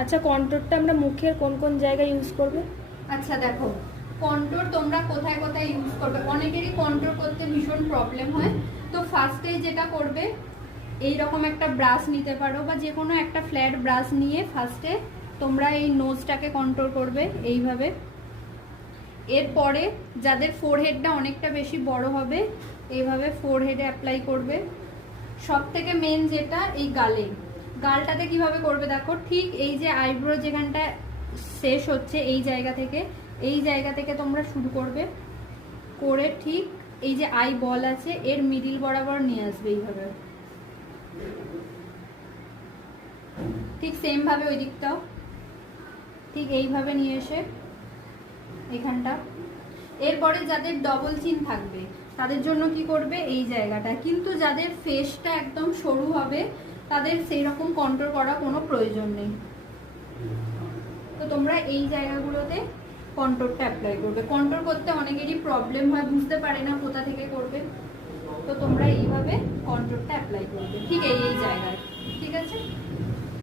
আচ্ছা, কন্ট্রোলটা আমরা মুখের কোন কোন জায়গায় ইউজ করবে? আচ্ছা দেখো, কন্ট্রোল তোমরা কোথায় কোথায় ইউজ করবে, অনেকেরই কন্ট্রোল করতে ভীষণ প্রবলেম হয়। তো ফার্স্টে যেটা করবে, এই রকম একটা ব্রাশ নিতে পারো বা যে কোনো একটা ফ্ল্যাট ব্রাশ নিয়ে ফার্স্টে তোমরা এই নোজটাকে কন্ট্রোল করবে এইভাবে। এরপরে যাদের ফোরহেডটা অনেকটা বেশি বড় হবে, এইভাবে ফোরহেডে অ্যাপ্লাই করবে। সব থেকে মেন যেটা এই গালে, গালটাতে কিভাবে করবে দেখো, ঠিক এই যে আইব্রো যেখানটা শেষ হচ্ছে এই জায়গা থেকে তোমরা শুরু করবে, করে ঠিক এই যে আই বল আছে এর মিডিল বরাবর নিয়ে আসবে এইভাবে, ঠিক সেম ভাবে ওই দিকটাও ঠিক এইভাবে নিয়ে এসে এখানটা। এরপরে যাদের ডবল চিন থাকবে তাদের জন্য কি করবে, এই জায়গাটা, কিন্তু যাদের ফেসটা একদম সরু হবে তাদের সেই রকম কন্ট্রোল করা কোনো প্রয়োজন নেই। তো তোমরা এই জায়গাগুলোতে কন্ট্রোলটা অ্যাপ্লাই করবে। কন্ট্রোল করতে অনেকেরই প্রবলেম হয়, বুঝতে পারে না কোথা থেকে করবে, তো তোমরা এইভাবে কন্ট্রোলটা অ্যাপ্লাই করবে ঠিক এই জায়গায়। ঠিক আছে।